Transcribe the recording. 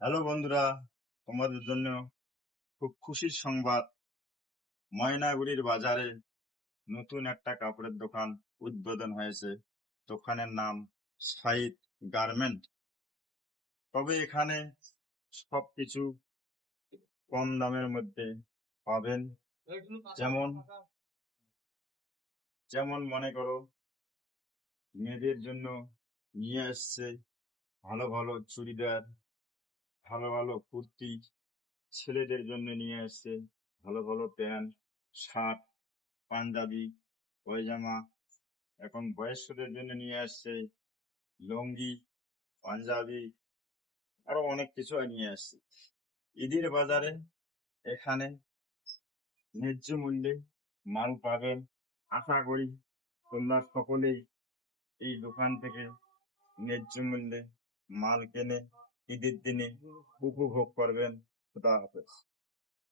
Hello বন্ধুরা, তোমাদের জন্য খুব খুশির সংবাদ। ময়নাগুড়ির বাজারে নতুন একটা কাপড়ের দোকান উদ্বোধন হয়েছে। দোকানের নাম সাইদ গার্মেন্ট। তবে এখানে সবকিছু কম দামের মধ্যে পাবেন। যেমন যেমন মনে করো, মেয়েদের জন্য নিয়ে আসছে ভালো ভালো চুড়িদার, ভালো ভালো কুর্তি। ছেলেদের জন্য নিয়ে আসছে ভালো ভালো প্যান্ট, শার্ট, পাঞ্জাবি, পয়জামা। এখন বয়স্কদের জন্য নিয়ে আসছে লুঙ্গি, পাঞ্জাবি, আরো অনেক কিছু নিয়ে আসছে। ঈদের বাজারে এখানে ন্যায্য মূল্যে মাল পাবেন। আশা করি তোমরা সকলেই এই দোকান থেকে ন্যায্য মূল্যে মাল কিনে ঈদের দিনে উপভোগ করবেন। খুদা হাফেজ।